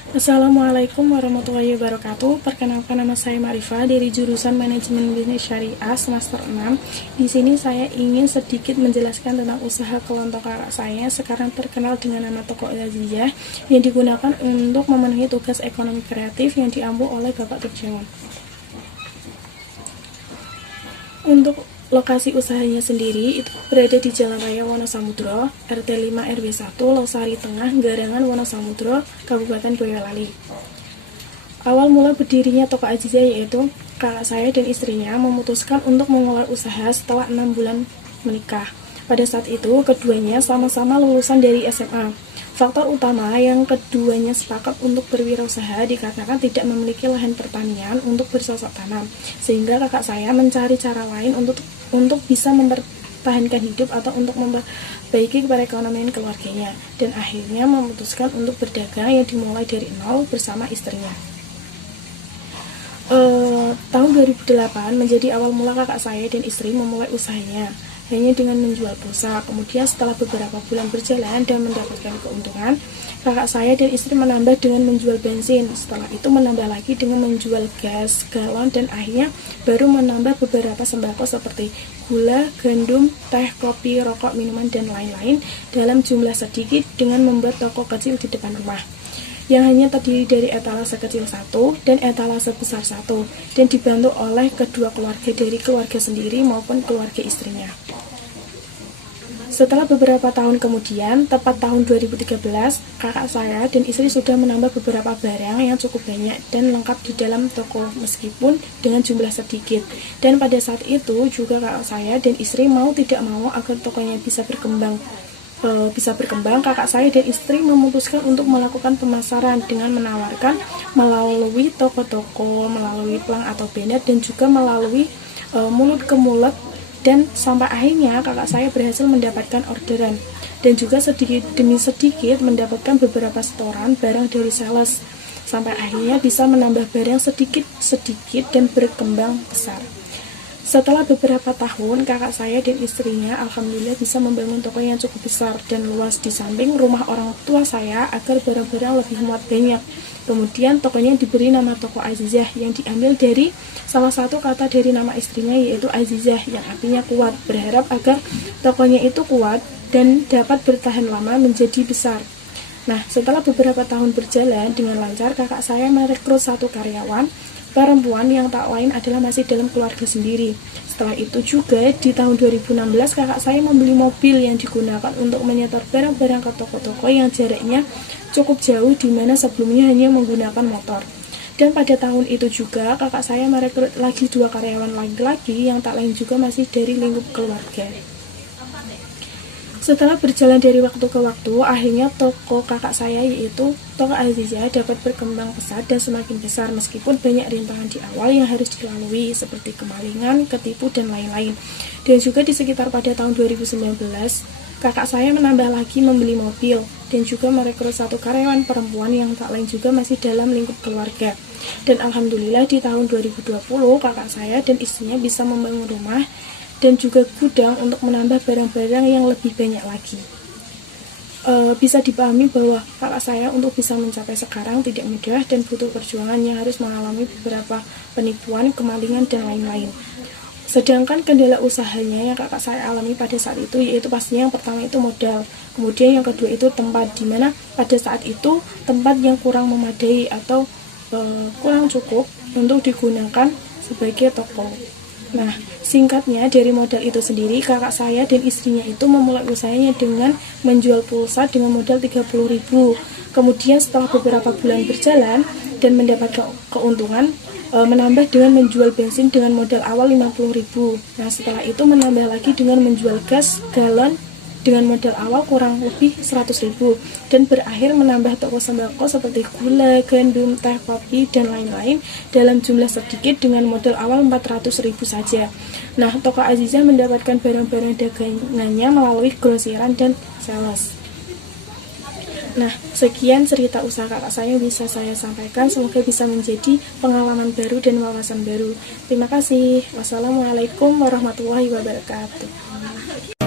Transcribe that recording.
Assalamualaikum warahmatullahi wabarakatuh. Perkenalkan, nama saya Marifa dari jurusan Manajemen Bisnis Syariah semester 6. Di sini saya ingin sedikit menjelaskan tentang usaha kelontong kakak saya sekarang terkenal dengan nama Toko Azizah yang digunakan untuk memenuhi tugas ekonomi kreatif yang diampu oleh Bapak Turjawan. Untuk lokasi usahanya sendiri itu berada di Jalan Raya Wonosamudro, RT 5 RW 1, Losari Tengah, Garangan Wonosamudro, Kabupaten Boyolali. Awal mula berdirinya Toko Azizah yaitu kakak saya dan istrinya memutuskan untuk memulai usaha setelah 6 bulan menikah. Pada saat itu, keduanya sama-sama lulusan dari SMA. Faktor utama yang keduanya sepakat untuk berwirausaha dikarenakan tidak memiliki lahan pertanian untuk bercocok tanam, sehingga kakak saya mencari cara lain untuk bisa mempertahankan hidup atau untuk memperbaiki perekonomian keluarganya, dan akhirnya memutuskan untuk berdagang yang dimulai dari nol bersama istrinya. Tahun 2008 menjadi awal mula kakak saya dan istri memulai usahanya hanya dengan menjual pulsa. Kemudian setelah beberapa bulan berjalan dan mendapatkan keuntungan, kakak saya dan istri menambah dengan menjual bensin. Setelah itu menambah lagi dengan menjual gas, galon, dan akhirnya baru menambah beberapa sembako seperti gula, gandum, teh, kopi, rokok, minuman, dan lain-lain dalam jumlah sedikit dengan membuat toko kecil di depan rumah yang hanya terdiri dari etalase kecil satu dan etalase besar satu, dan dibantu oleh kedua keluarga dari keluarga sendiri maupun keluarga istrinya. Setelah beberapa tahun kemudian, tepat tahun 2013, kakak saya dan istri sudah menambah beberapa barang yang cukup banyak dan lengkap di dalam toko meskipun dengan jumlah sedikit. Dan pada saat itu juga kakak saya dan istri mau tidak mau agar tokonya bisa berkembang, kakak saya dan istri memutuskan untuk melakukan pemasaran dengan menawarkan melalui toko-toko, melalui plang atau banner, dan juga melalui mulut ke mulut, dan sampai akhirnya kakak saya berhasil mendapatkan orderan dan juga sedikit demi sedikit mendapatkan beberapa setoran barang dari sales sampai akhirnya bisa menambah barang sedikit dan berkembang besar. Setelah beberapa tahun, kakak saya dan istrinya alhamdulillah bisa membangun toko yang cukup besar dan luas di samping rumah orang tua saya agar barang-barang lebih muat banyak. Kemudian tokonya diberi nama Toko Azizah yang diambil dari salah satu kata dari nama istrinya yaitu Azizah yang artinya kuat, berharap agar tokonya itu kuat dan dapat bertahan lama menjadi besar. Nah, setelah beberapa tahun berjalan dengan lancar, kakak saya merekrut satu karyawan perempuan yang tak lain adalah masih dalam keluarga sendiri. Setelah itu juga di tahun 2016 kakak saya membeli mobil yang digunakan untuk menyetor barang-barang ke toko-toko yang jaraknya cukup jauh, di mana sebelumnya hanya menggunakan motor. Dan pada tahun itu juga kakak saya merekrut lagi 2 karyawan laki-laki yang tak lain juga masih dari lingkup keluarga. Setelah berjalan dari waktu ke waktu, akhirnya toko kakak saya yaitu Toko Azizah dapat berkembang pesat dan semakin besar meskipun banyak rintangan di awal yang harus dilalui seperti kemalingan, ketipu, dan lain-lain. Dan juga di sekitar pada tahun 2019, kakak saya menambah lagi membeli mobil dan juga merekrut satu karyawan perempuan yang tak lain juga masih dalam lingkup keluarga. Dan alhamdulillah di tahun 2020 kakak saya dan istrinya bisa membangun rumah dan juga gudang untuk menambah barang-barang yang lebih banyak lagi. Bisa dipahami bahwa kakak saya untuk bisa mencapai sekarang tidak mudah dan butuh perjuangan yang harus mengalami beberapa penipuan, kemalingan, dan lain-lain. Sedangkan kendala usahanya yang kakak saya alami pada saat itu yaitu pastinya yang pertama itu modal, kemudian yang kedua itu tempat, dimana pada saat itu tempat yang kurang memadai atau kurang cukup untuk digunakan sebagai toko. Nah, singkatnya dari modal itu sendiri, kakak saya dan istrinya itu memulai usahanya dengan menjual pulsa dengan modal 30.000. Kemudian setelah beberapa bulan berjalan dan mendapat keuntungan, menambah dengan menjual bensin dengan modal awal 50.000. Nah, setelah itu menambah lagi dengan menjual gas galon dengan modal awal kurang lebih 100.000 dan berakhir menambah toko sembako seperti gula, gandum, teh, kopi, dan lain-lain dalam jumlah sedikit dengan modal awal 400.000 saja. Nah, Toko Azizah mendapatkan barang-barang dagangannya melalui grosiran dan sales. Nah, sekian cerita usaha kakak saya yang bisa saya sampaikan. Semoga bisa menjadi pengalaman baru dan wawasan baru. Terima kasih. Wassalamualaikum warahmatullahi wabarakatuh.